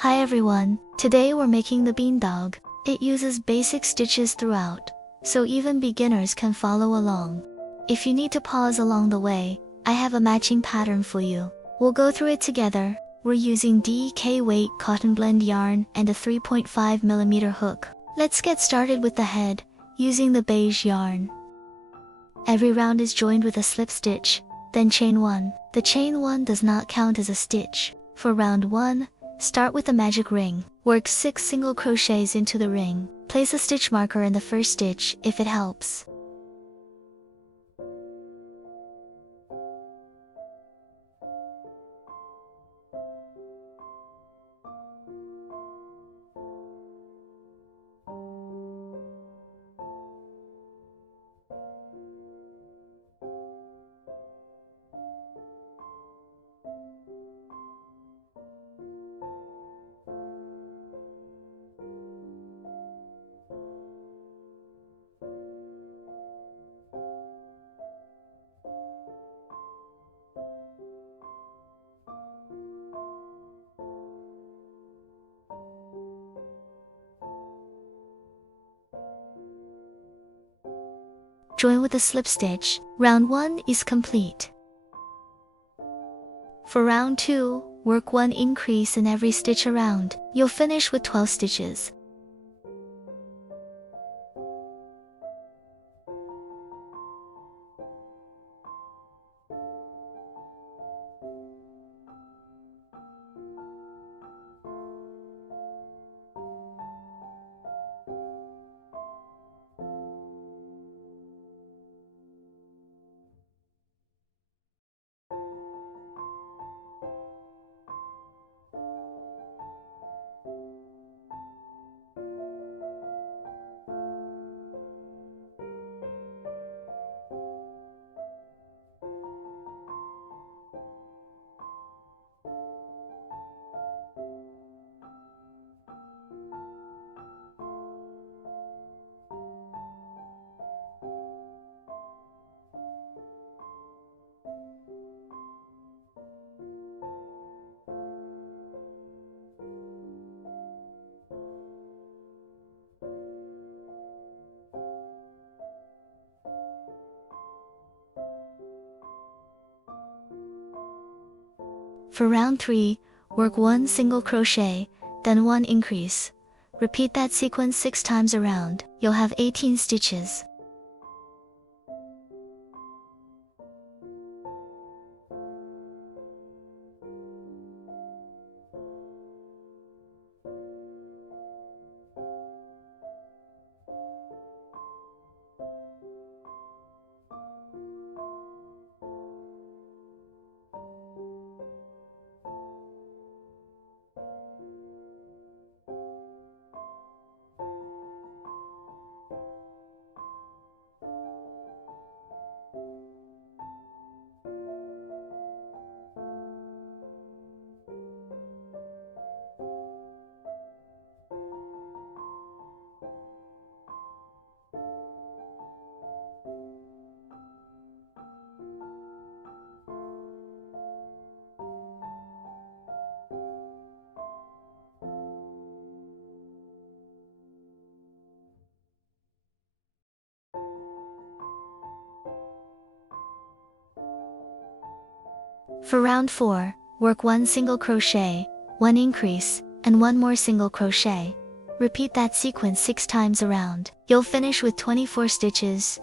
Hi everyone, today we're making the beandog. It uses basic stitches throughout, so even beginners can follow along. If you need to pause along the way, I have a matching pattern for you. We'll go through it together. We're using DK weight cotton blend yarn and a 3.5mm hook. Let's get started with the head, using the beige yarn. Every round is joined with a slip stitch, then chain 1. The chain 1 does not count as a stitch. For round 1, start with a magic ring. Work 6 single crochets into the ring. Place a stitch marker in the first stitch if it helps. Join with a slip stitch. Round 1 is complete. For round 2, work 1 increase in every stitch around. You'll finish with 12 stitches. For round 3, work 1 single crochet, then 1 increase. Repeat that sequence 6 times around. You'll have 18 stitches. For round 4, work 1 single crochet, 1 increase, and 1 more single crochet. Repeat that sequence 6 times around. You'll finish with 24 stitches.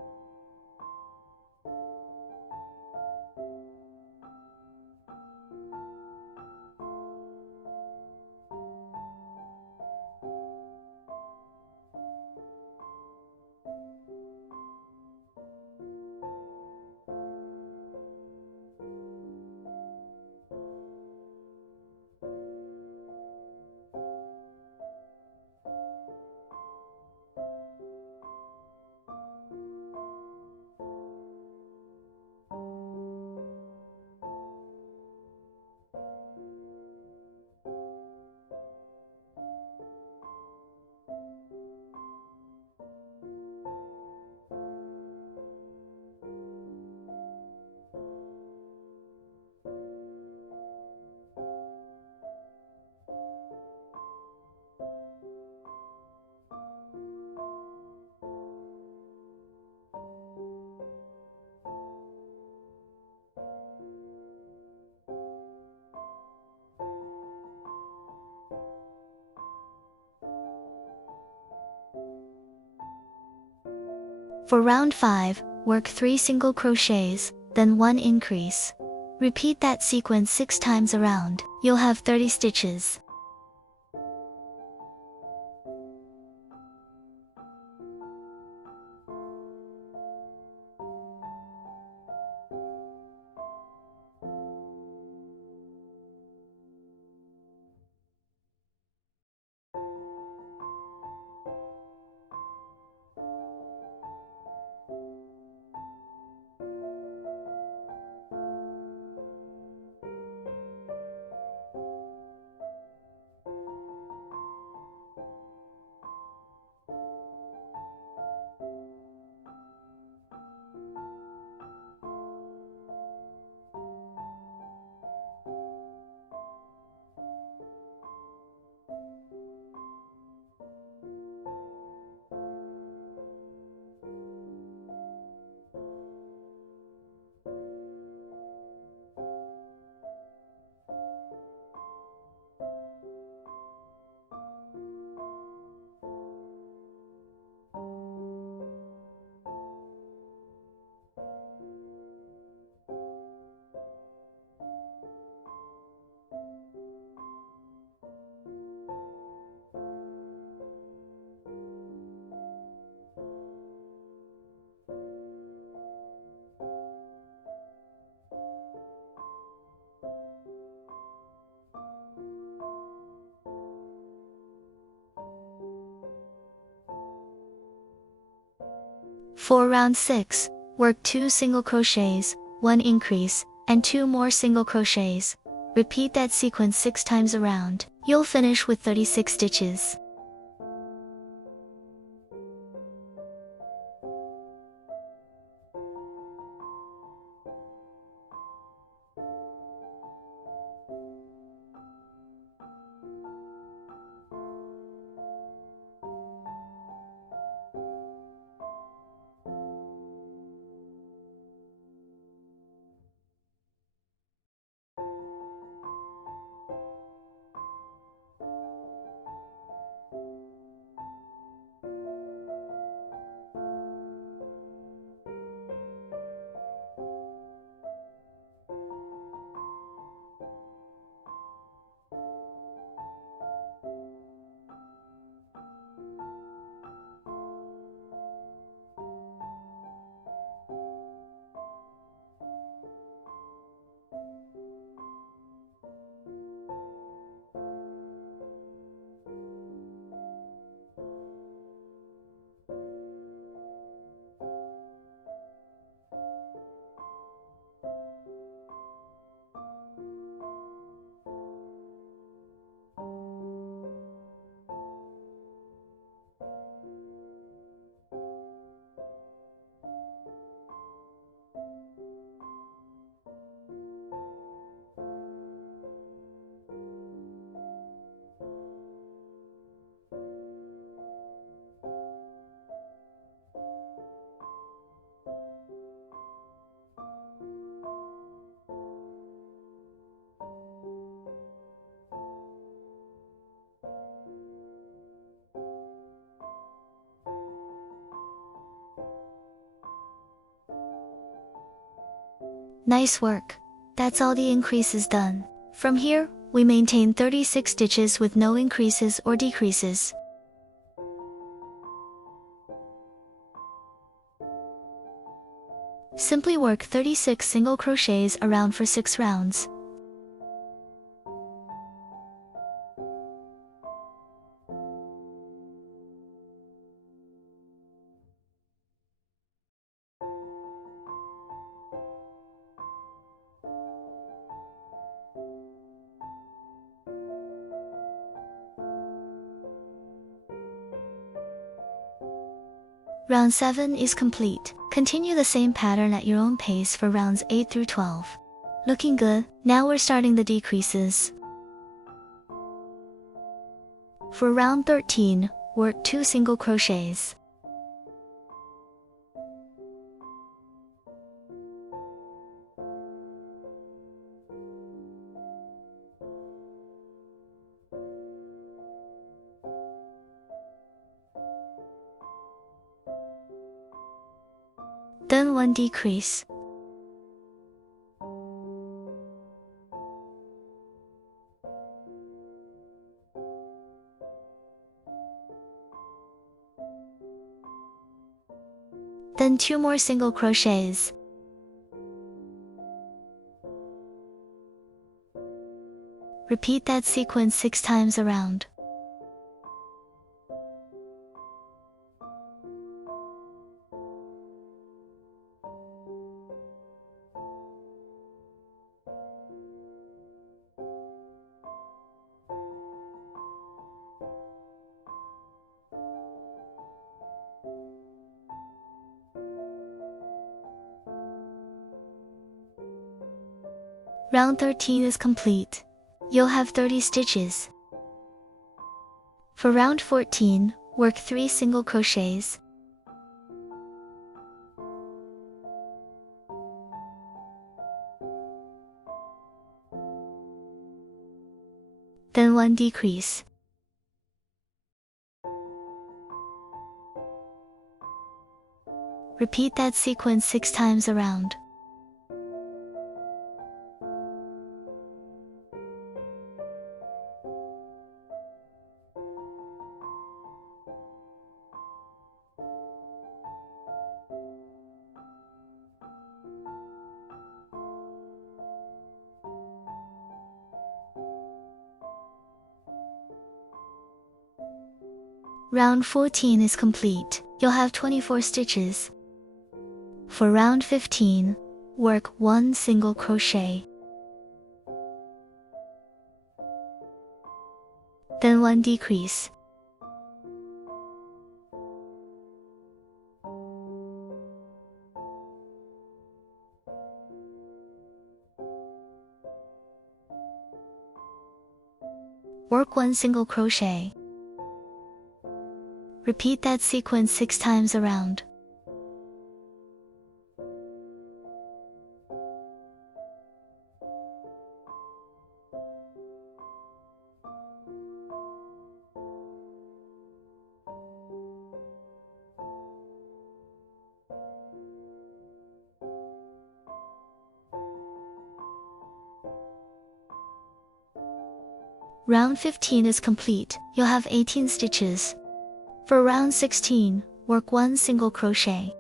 For round 5, work 3 single crochets, then 1 increase. Repeat that sequence 6 times around. You'll have 30 stitches. For round 6, work 2 single crochets, 1 increase, and 2 more single crochets. Repeat that sequence 6 times around. You'll finish with 36 stitches. Nice work! That's all the increases done. From here, we maintain 36 stitches with no increases or decreases. Simply work 36 single crochets around for 6 rounds. Round 7 is complete. Continue the same pattern at your own pace for rounds 8 through 12. Looking good. Now we're starting the decreases. For round 13, work 2 single crochets. Then 1 decrease. Then 2 more single crochets. Repeat that sequence 6 times around. Round 13 is complete. You'll have 30 stitches. For round 14, work 3 single crochets. Then 1 decrease. Repeat that sequence 6 times around. Round 14 is complete. You'll have 24 stitches. For round 15, work 1 single crochet. Then 1 decrease. Work 1 single crochet. Repeat that sequence 6 times around. Round 15 is complete. You'll have 18 stitches. For round 16, work 1 single crochet.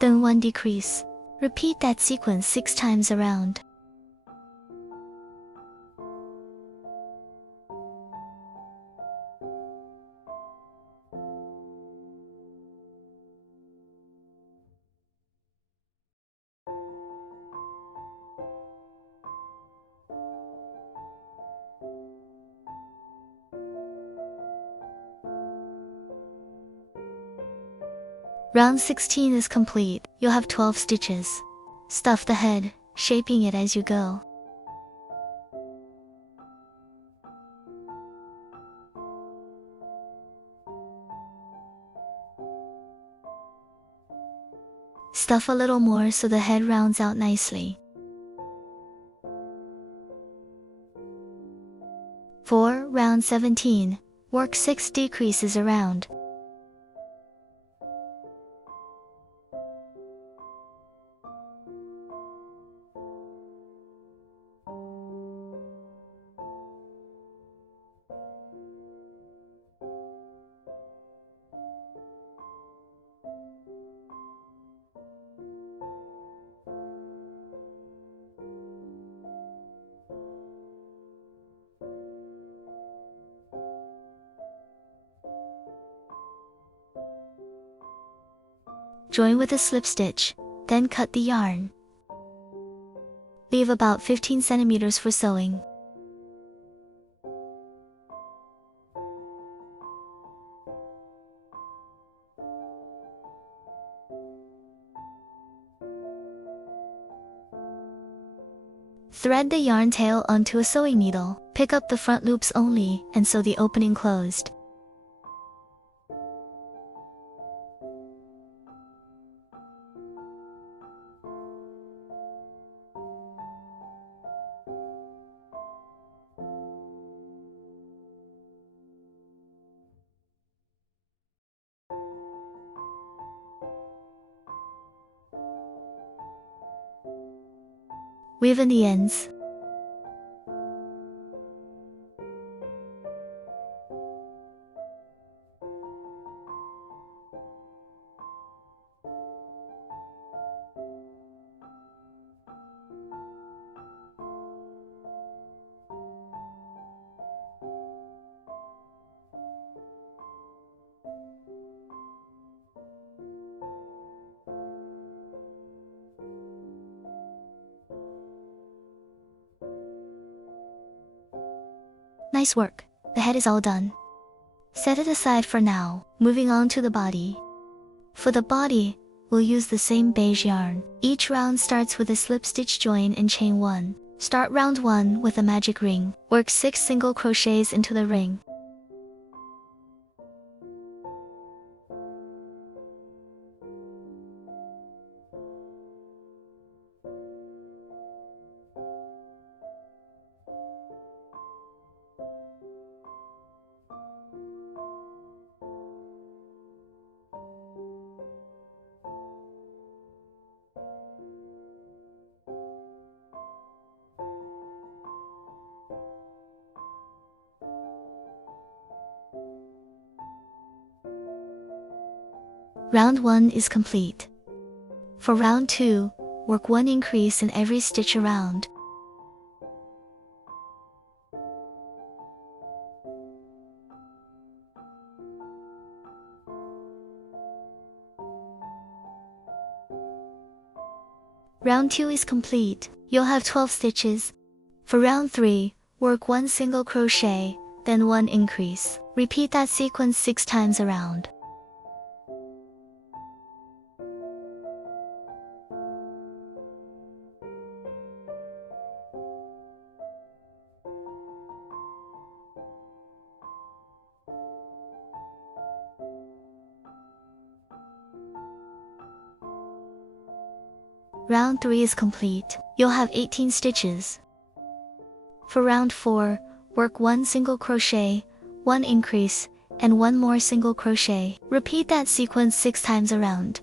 Then 1 decrease. Repeat that sequence 6 times around. Round 16 is complete. You'll have 12 stitches. Stuff the head, shaping it as you go. Stuff a little more so the head rounds out nicely. For round 17, work 6 decreases around. Join with a slip stitch, then cut the yarn. Leave about 15 centimeters for sewing. Thread the yarn tail onto a sewing needle. Pick up the front loops only and sew the opening closed. weave in the ends. Nice work. The head is all done. Set it aside for now. Moving on to the body. For the body, we'll use the same beige yarn. Each round starts with a slip stitch join and chain 1. Start round 1 with a magic ring. Work 6 single crochets into the ring. Round 1 is complete. For round 2, work 1 increase in every stitch around. Round 2 is complete. You'll have 12 stitches. For round 3, work 1 single crochet, then 1 increase. Repeat that sequence 6 times around. Round 3 is complete. You'll have 18 stitches. For round 4, work 1 single crochet, 1 increase, and 1 more single crochet. Repeat that sequence 6 times around.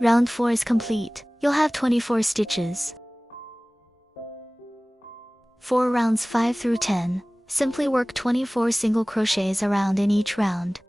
Round 4 is complete. You'll have 24 stitches. For rounds 5 through 10, simply work 24 single crochets around in each round.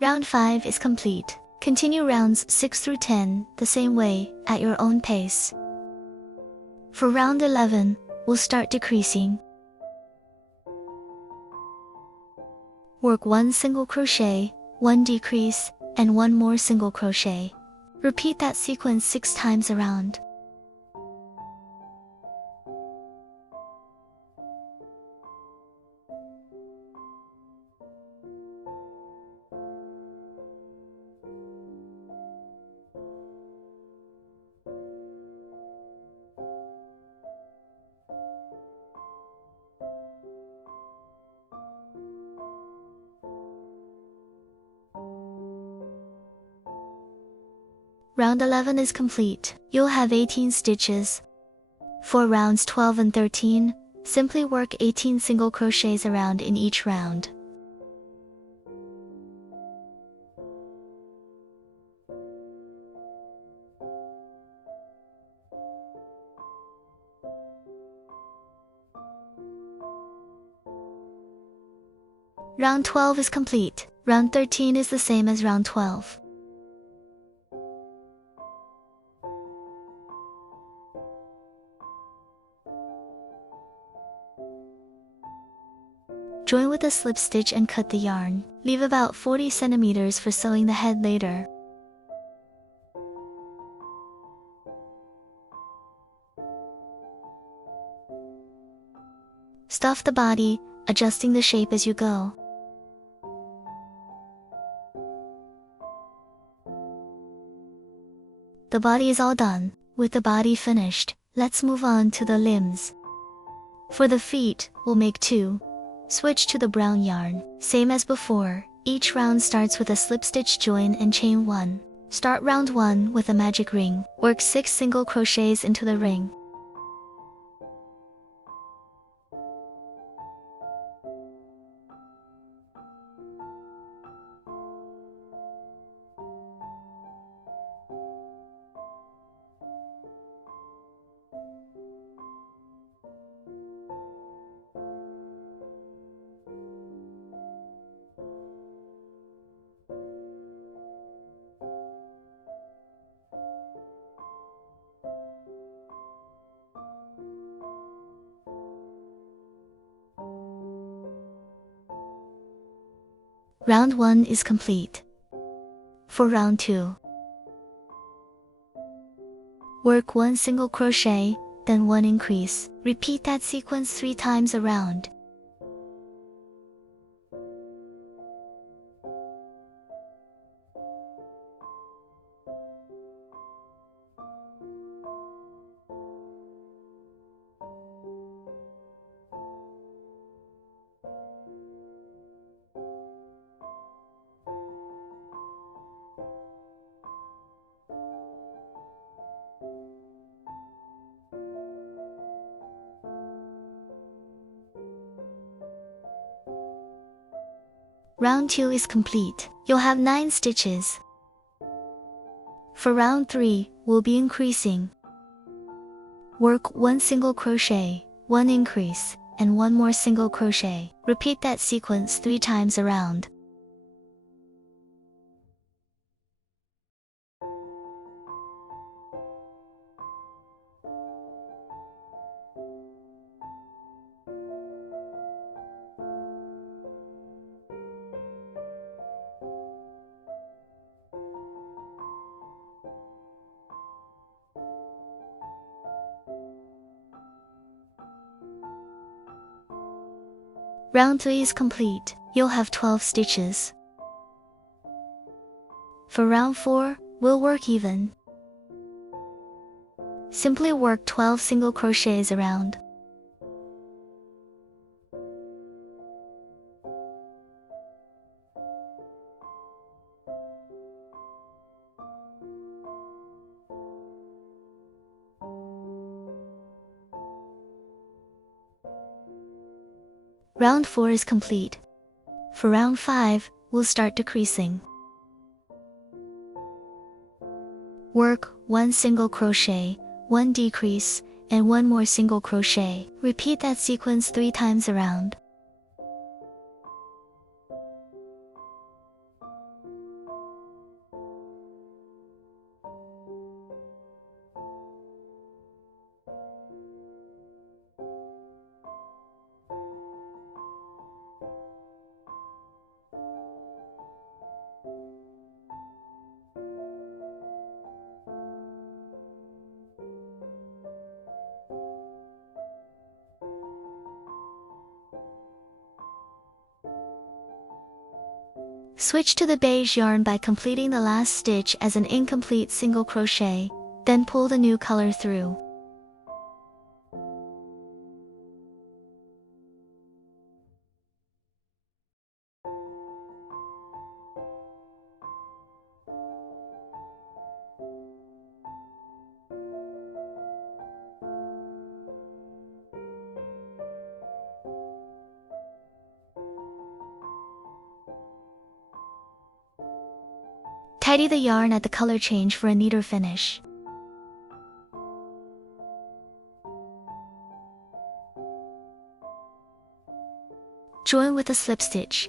Round 5 is complete. Continue rounds 6 through 10 the same way, at your own pace. For round 11, we'll start decreasing. Work 1 single crochet, 1 decrease, and 1 more single crochet. Repeat that sequence 6 times around. Round 11 is complete. You'll have 18 stitches. For rounds 12 and 13, simply work 18 single crochets around in each round. Round 12 is complete. Round 13 is the same as round 12. Join with a slip stitch and cut the yarn. Leave about 40 centimeters for sewing the head later. Stuff the body, adjusting the shape as you go. The body is all done. With the body finished, let's move on to the limbs. For the feet, we'll make 2. Switch to the brown yarn. Same as before, each round starts with a slip stitch join and chain 1. Start round 1 with a magic ring. Work 6 single crochets into the ring. Round 1 is complete. For round 2, work 1 single crochet, then 1 increase. Repeat that sequence 3 times around. Round 2 is complete. You'll have 9 stitches. For round 3, we'll be increasing. Work 1 single crochet, 1 increase, and 1 more single crochet. Repeat that sequence 3 times around. Round 3 is complete. You'll have 12 stitches. For round 4, we'll work even. Simply work 12 single crochets around. Round 4 is complete. For round 5, we'll start decreasing. Work 1 single crochet, 1 decrease, and 1 more single crochet. Repeat that sequence 3 times around. Switch to the beige yarn by completing the last stitch as an incomplete single crochet, then pull the new color through. Tidy the yarn at the color change for a neater finish. Join with a slip stitch.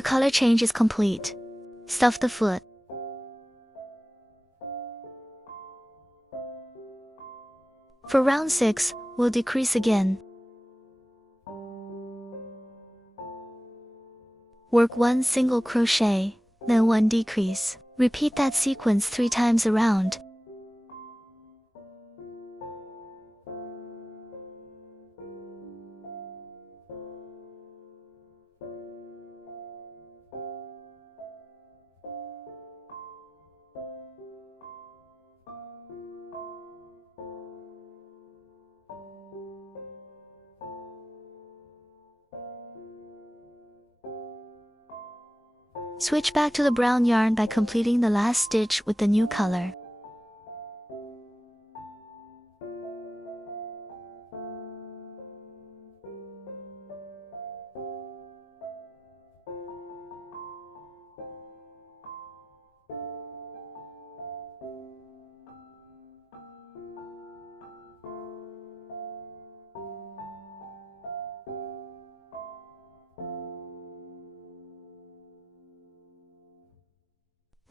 The color change is complete. Stuff the foot. For round 6, we'll decrease again. Work 1 single crochet, then 1 decrease. Repeat that sequence 3 times around. Switch back to the brown yarn by completing the last stitch with the new color.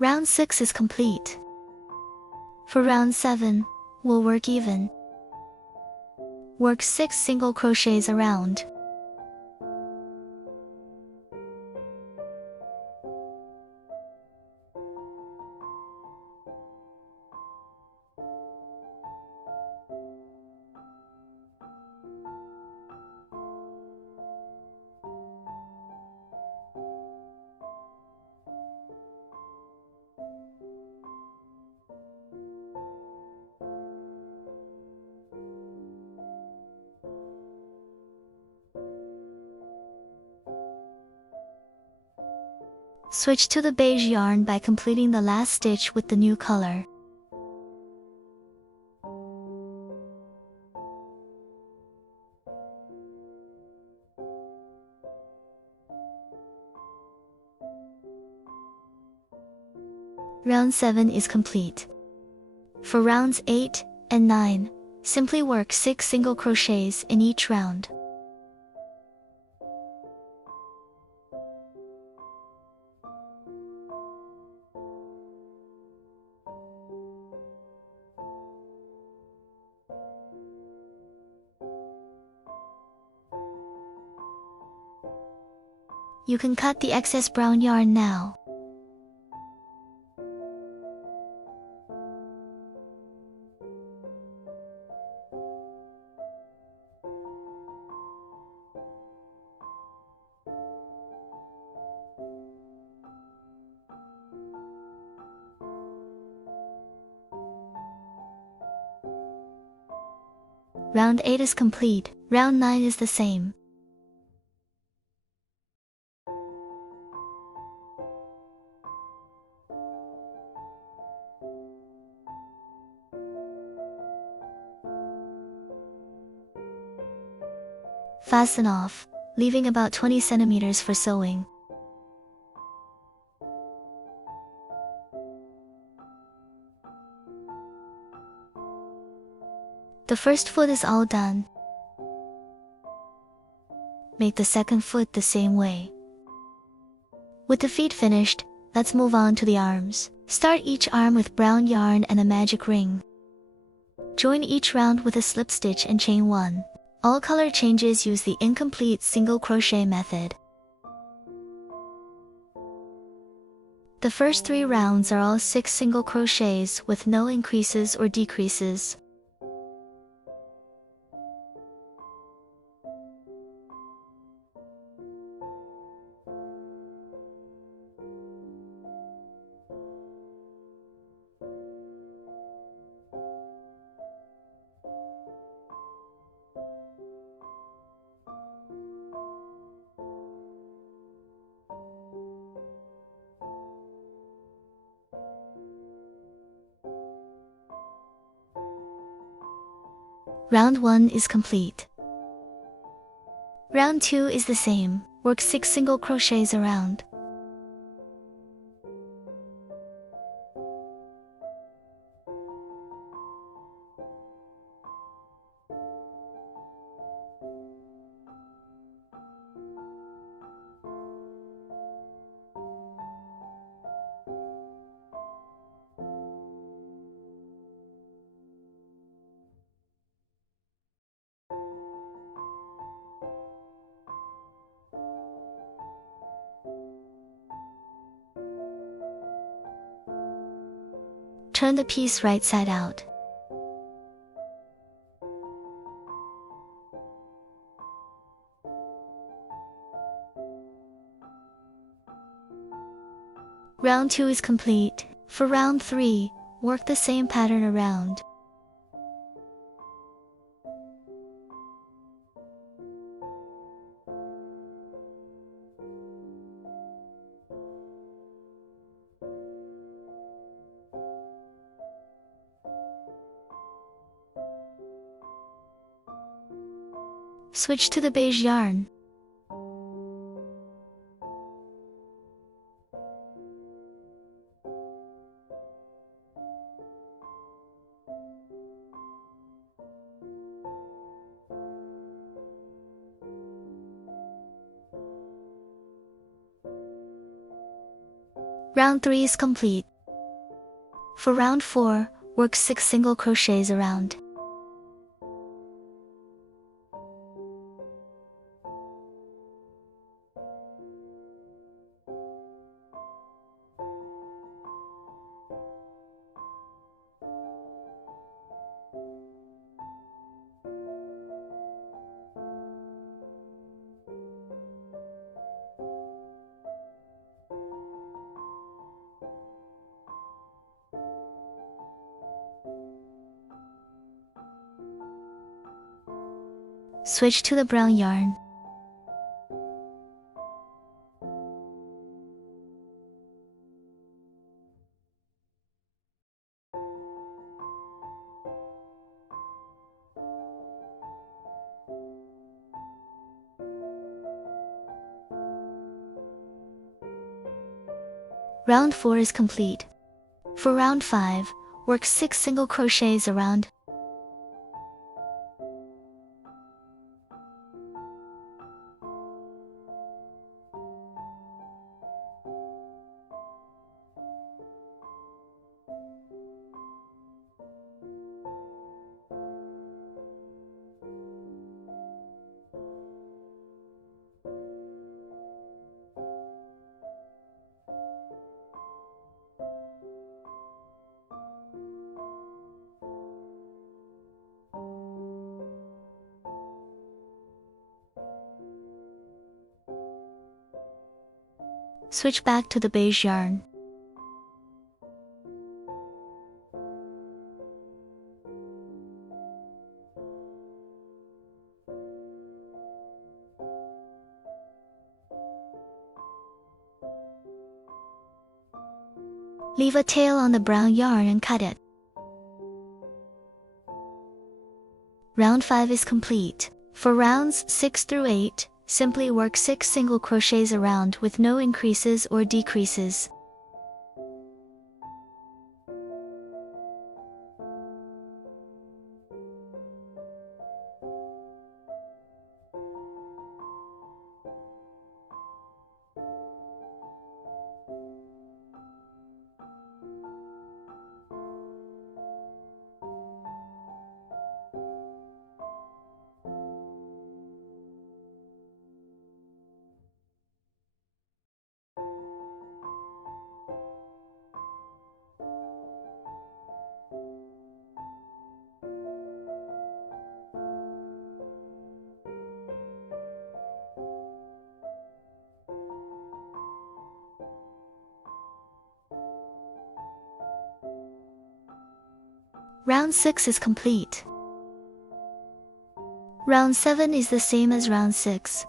Round 6 is complete. For round 7, we'll work even. Work 6 single crochets around. Switch to the beige yarn by completing the last stitch with the new color. Round 7 is complete. For rounds 8 and 9, simply work 6 single crochets in each round. You can cut the excess brown yarn now. Round 8 is complete. Round 9 is the same. Fasten off, leaving about 20 centimeters for sewing. The first foot is all done. Make the second foot the same way. With the feet finished, let's move on to the arms. Start each arm with brown yarn and a magic ring. Join each round with a slip stitch and chain 1. All color changes use the incomplete single crochet method. The first 3 rounds are all 6 single crochets with no increases or decreases. Round 1 is complete. Round 2 is the same. Work 6 single crochets around. Turn the piece right side out. Round 2 is complete. For round 3, work the same pattern around. Switch to the beige yarn. Round 3 is complete. For round 4, work 6 single crochets around. Switch to the brown yarn. Round 4 is complete. For round 5, work 6 single crochets around. Switch back to the beige yarn. Leave a tail on the brown yarn and cut it. Round 5 is complete. For rounds 6 through 8, simply work 6 single crochets around with no increases or decreases. Round 6 is complete. Round 7 is the same as round 6.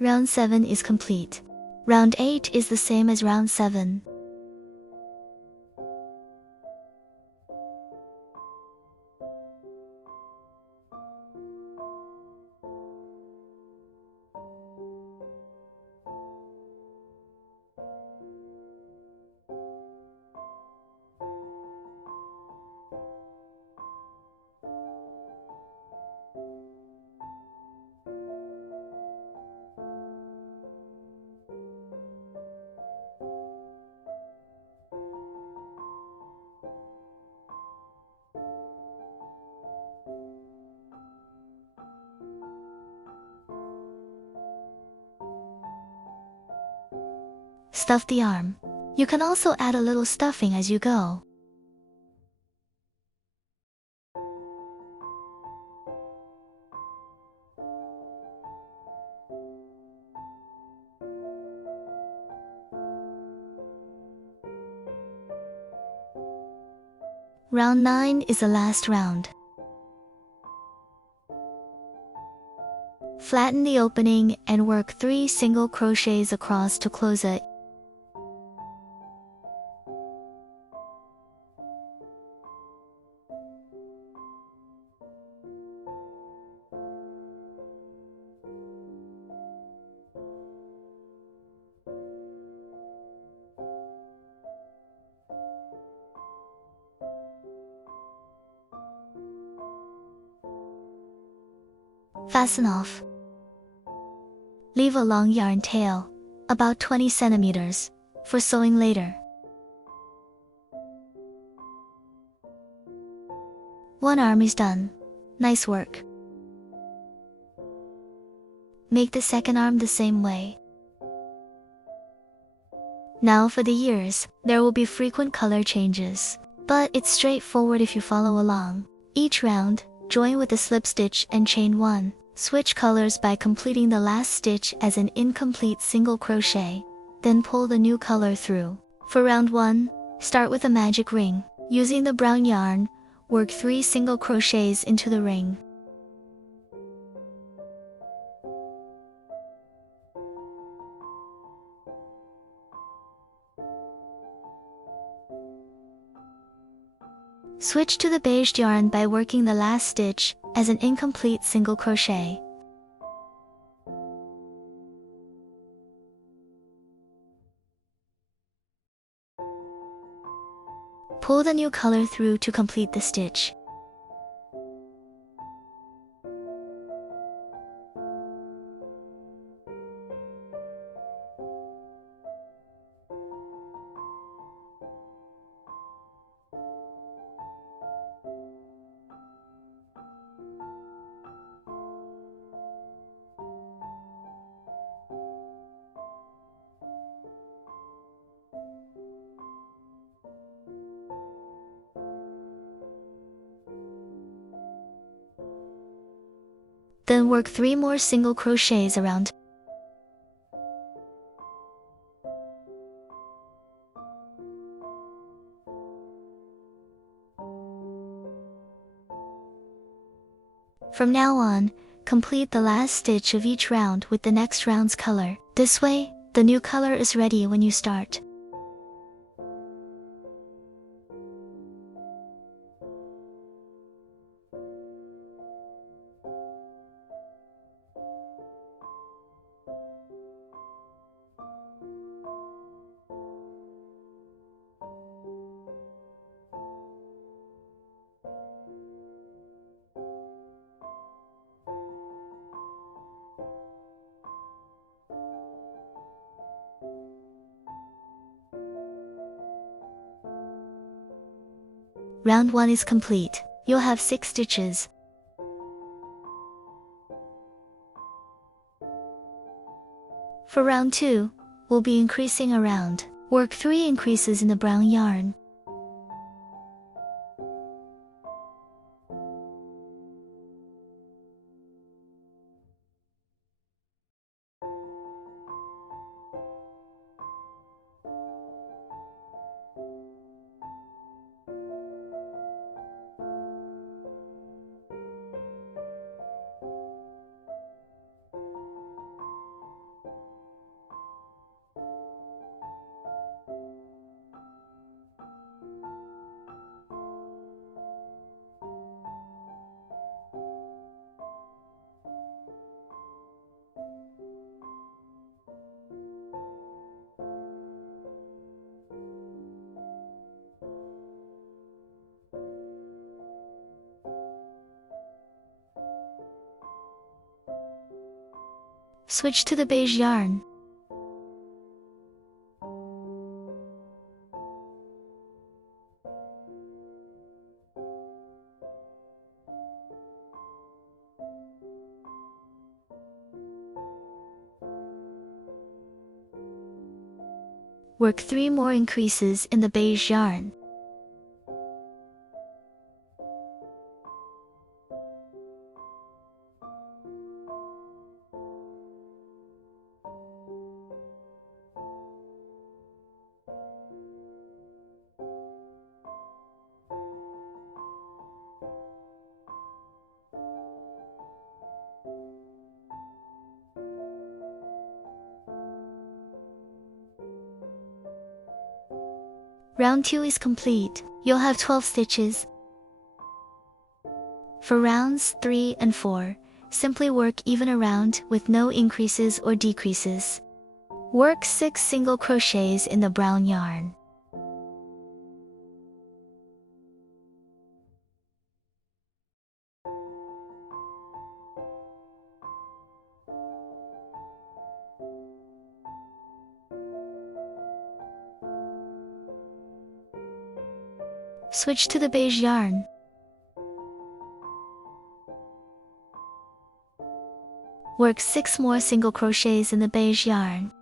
Round 7 is complete. Round 8 is the same as round 7. Stuff the arm. You can also add a little stuffing as you go. Round 9 is the last round. Flatten the opening and work 3 single crochets across to close it. Fasten off. Leave a long yarn tail, about 20 centimeters, for sewing later. One arm is done. Nice work. Make the second arm the same way. Now for the ears, there will be frequent color changes, but it's straightforward if you follow along. Each round, join with a slip stitch and chain 1. Switch colors by completing the last stitch as an incomplete single crochet, then pull the new color through. For round 1, start with a magic ring. Using the brown yarn, work 3 single crochets into the ring. Switch to the beige yarn by working the last stitch as an incomplete single crochet. Pull the new color through to complete the stitch. Then work 3 more single crochets around. From now on, complete the last stitch of each round with the next round's color. This way, the new color is ready when you start. Round 1 is complete. You'll have 6 stitches. For round 2, we'll be increasing around. Work 3 increases in the brown yarn. Switch to the beige yarn. Work 3 more increases in the beige yarn. Round 2 is complete. You'll have 12 stitches. For rounds 3 and 4, simply work even around with no increases or decreases. Work 6 single crochets in the brown yarn. Switch to the beige yarn. Work 6 more single crochets in the beige yarn.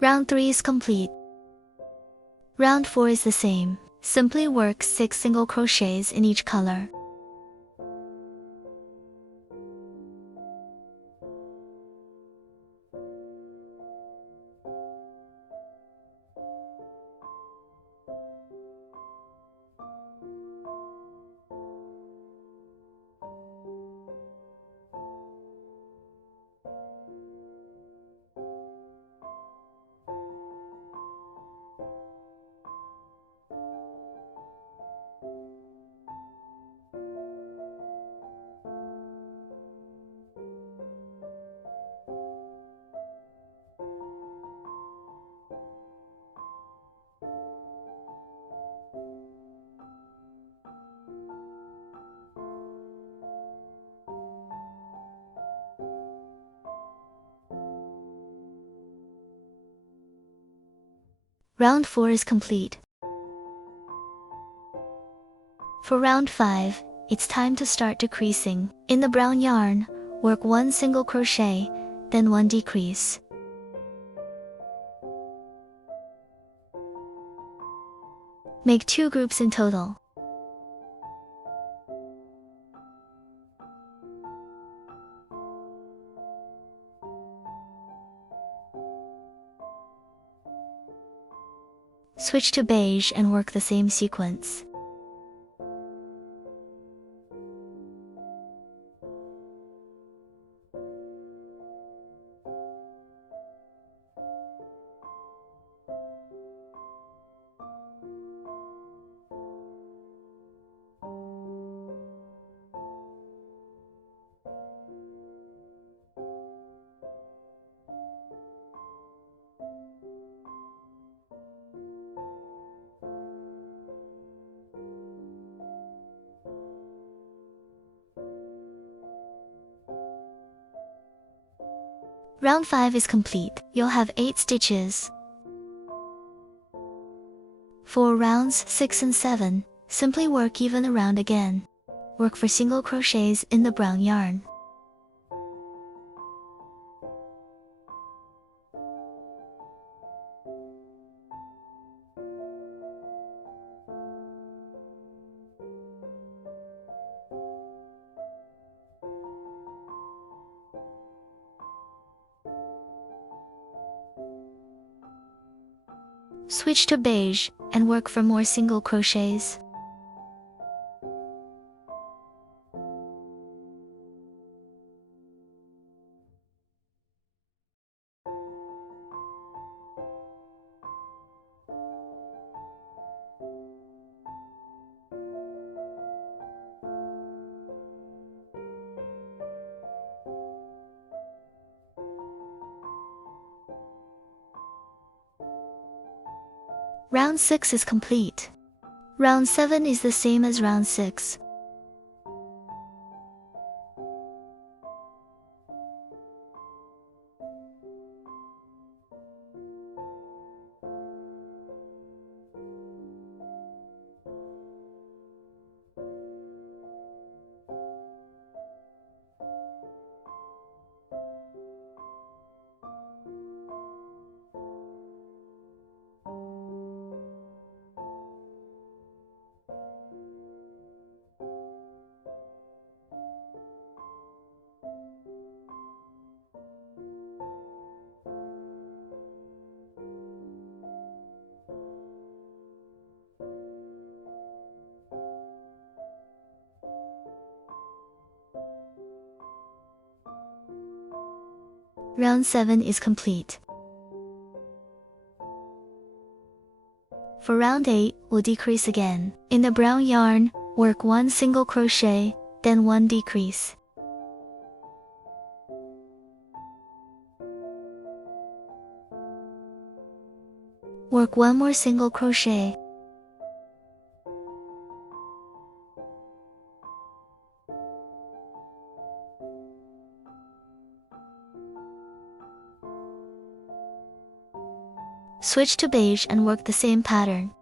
Round 3 is complete. Round 4 is the same. Simply work 6 single crochets in each color. Round 4 is complete. For round 5, it's time to start decreasing. In the brown yarn, work 1 single crochet, then 1 decrease. Make 2 groups in total. Switch to beige and work the same sequence. Round 5 is complete. You'll have 8 stitches. For rounds 6 and 7, simply work even around again. Work for single crochets in the brown yarn. Switch to beige and work for more single crochets. Round 6 is complete. Round 7 is the same as round 6. Round 7 is complete. For round 8, we'll decrease again. In the brown yarn, work 1 single crochet, then 1 decrease. Work 1 more single crochet. Switch to beige and work the same pattern.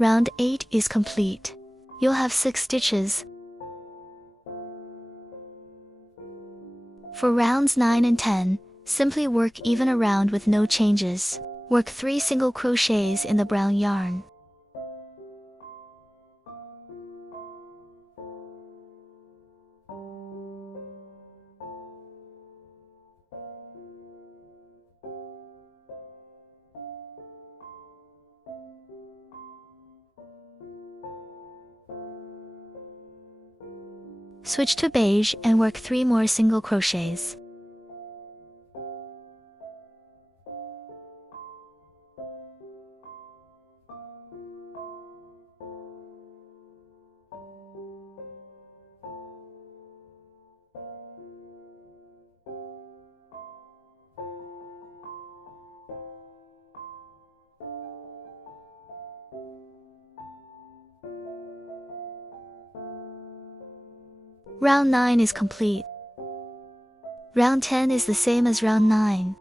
Round 8 is complete. You'll have 6 stitches. For rounds 9 and 10, simply work even around with no changes. Work 3 single crochets in the brown yarn. Switch to beige and work 3 more single crochets. Round 9 is complete. Round 10 is the same as round 9.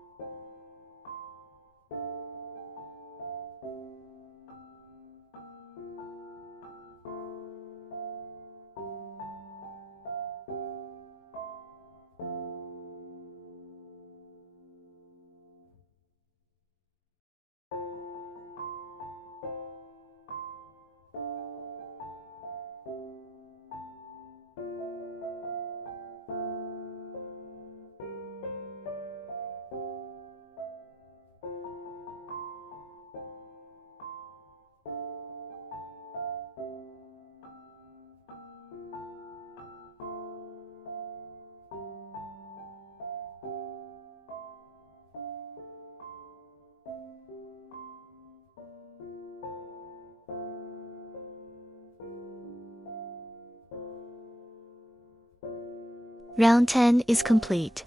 Round 10 is complete.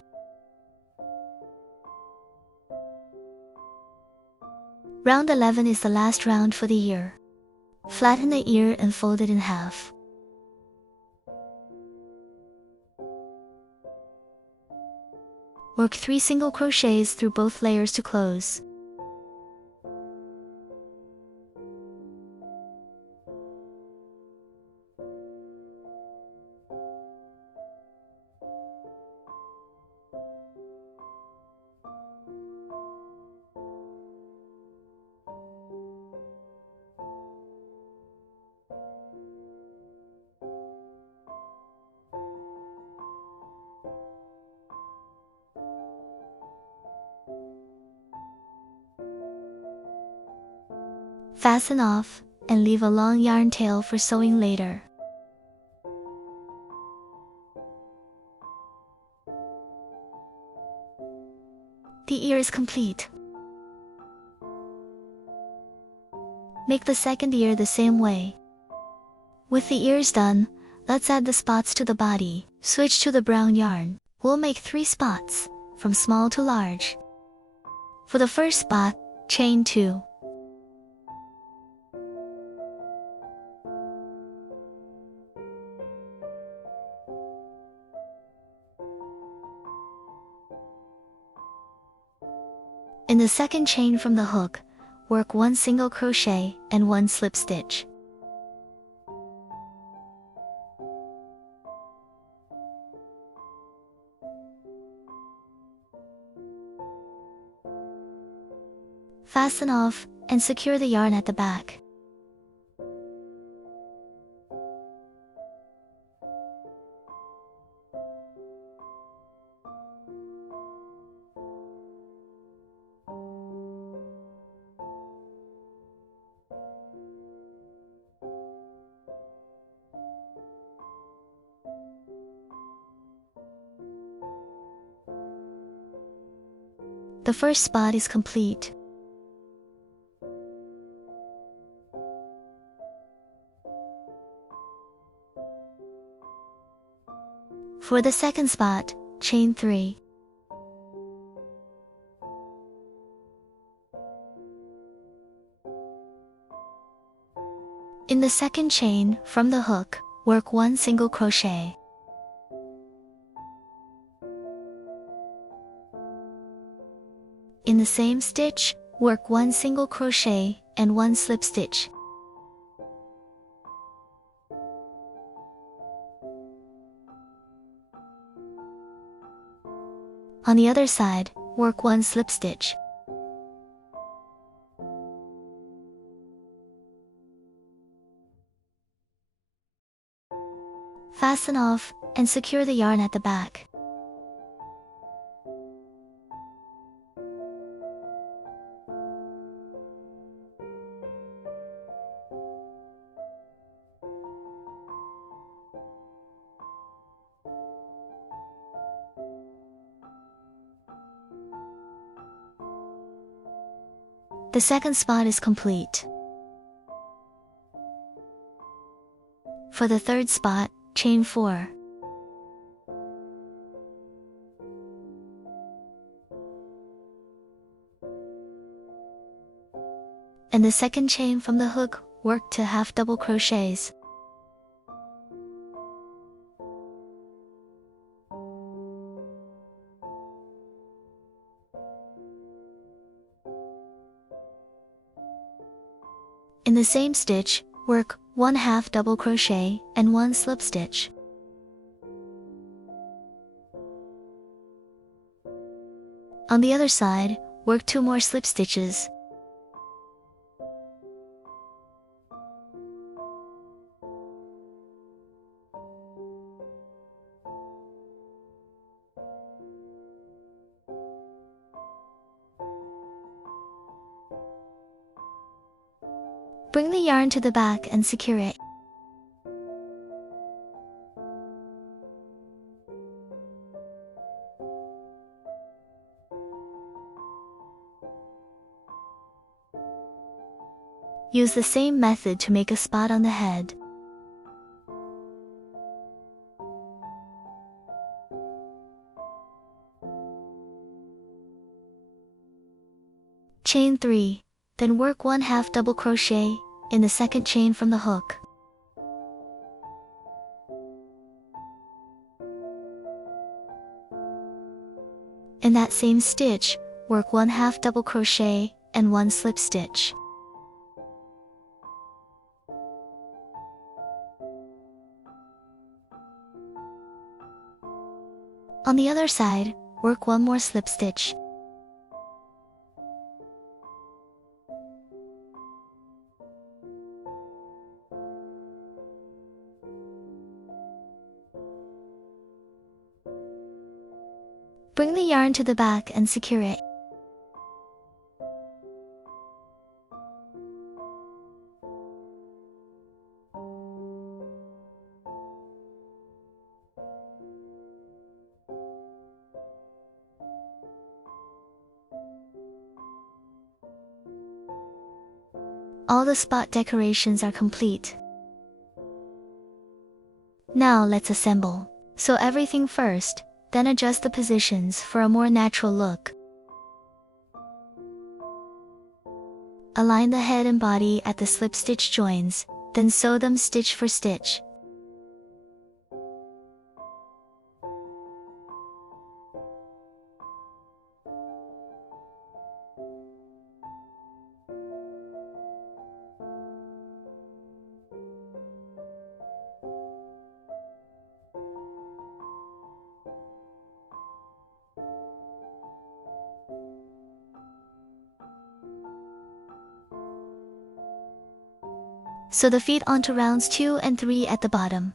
Round 11 is the last round for the ear. Flatten the ear and fold it in half. Work 3 single crochets through both layers to close. Fasten off, and leave a long yarn tail for sewing later. The ear is complete. Make the second ear the same way. With the ears done, let's add the spots to the body. Switch to the brown yarn. We'll make 3 spots, from small to large. For the first spot, chain 2. In the second chain from the hook, work 1 single crochet and 1 slip stitch. Fasten off, and secure the yarn at the back. The first spot is complete. For the second spot, chain 3. In the second chain from the hook, work 1 single crochet. In the same stitch, work 1 single crochet and 1 slip stitch. On the other side, work 1 slip stitch. Fasten off, and secure the yarn at the back. The second spot is complete. For the third spot, chain 4. In the second chain from the hook, work 2 half double crochets. In the same stitch, work 1 half double crochet and 1 slip stitch. On the other side, work 2 more slip stitches. Bring the yarn to the back and secure it. Use the same method to make a spot on the head. Chain 3, then work 1 half double crochet in the second chain from the hook. In that same stitch, work 1 half double crochet and 1 slip stitch. On the other side, work 1 more slip stitch. Bring the yarn to the back and secure it. All the spot decorations are complete. Now let's assemble. Sew everything first, then adjust the positions for a more natural look. Align the head and body at the slip stitch joins, then sew them stitch for stitch. Sew the feet onto rounds 2 and 3 at the bottom.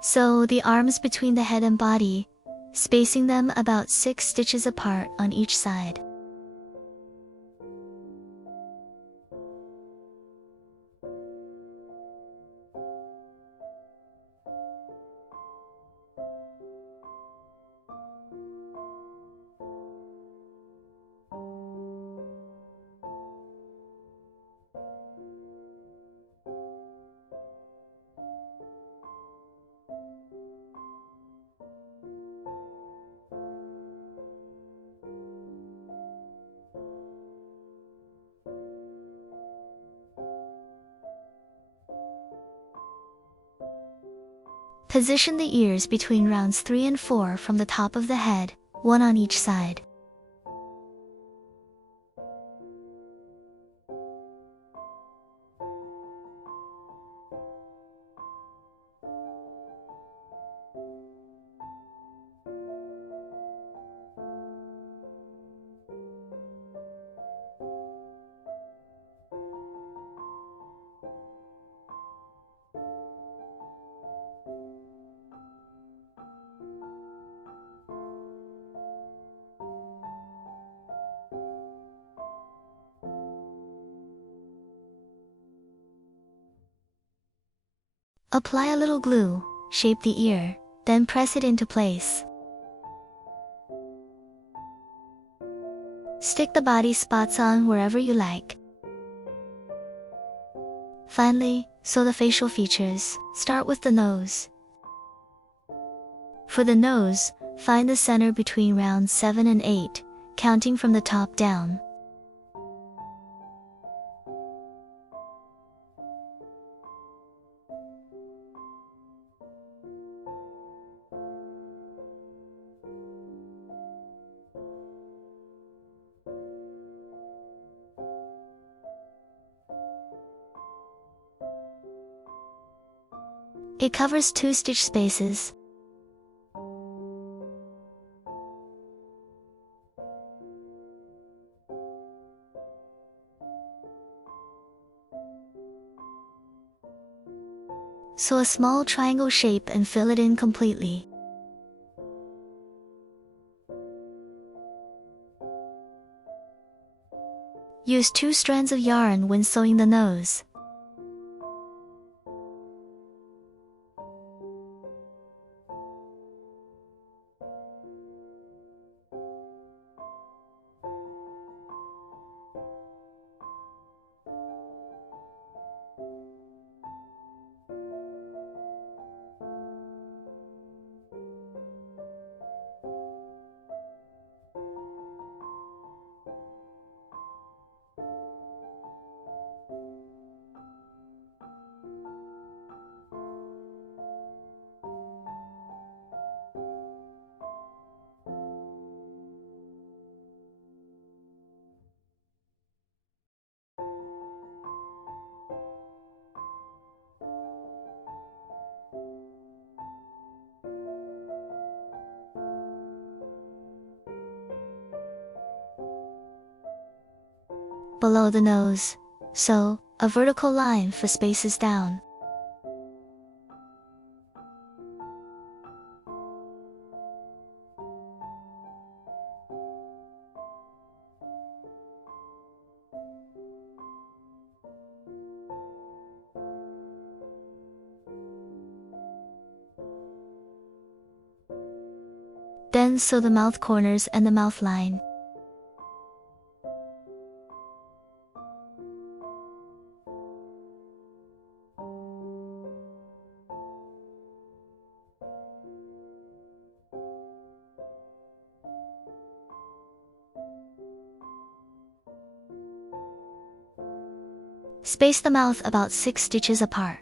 Sew the arms between the head and body, spacing them about 6 stitches apart on each side. Position the ears between rounds 3 and 4 from the top of the head, one on each side. Apply a little glue, shape the ear, then press it into place. Stick the body spots on wherever you like. Finally, sew the facial features. Start with the nose. For the nose, find the center between rounds 7 and 8, counting from the top down. It covers 2 stitch spaces. Sew a small triangle shape and fill it in completely. Use 2 strands of yarn when sewing the nose. below the nose, so a vertical line for spaces down. Then sew the mouth corners and the mouth line. Space the mouth about 6 stitches apart.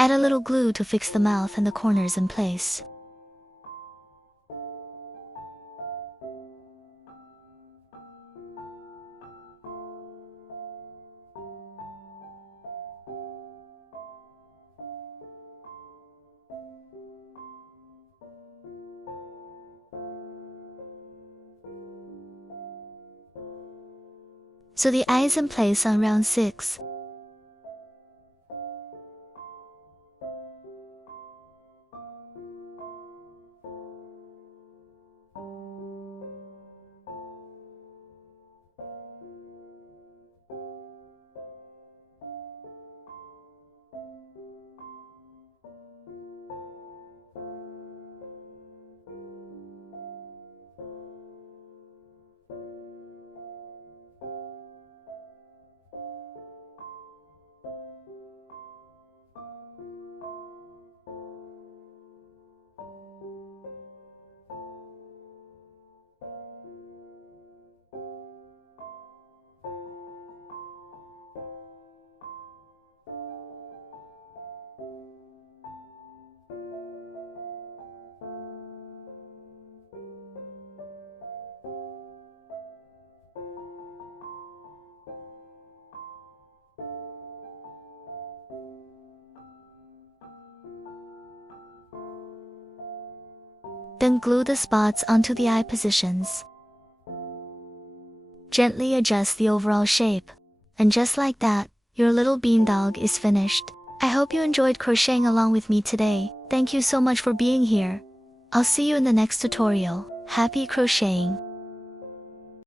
Add a little glue to fix the mouth and the corners in place. Sew the eyes in place on round 6. Then glue the spots onto the eye positions. Gently adjust the overall shape. And just like that, your little bean dog is finished. I hope you enjoyed crocheting along with me today. Thank you so much for being here. I'll see you in the next tutorial. Happy crocheting!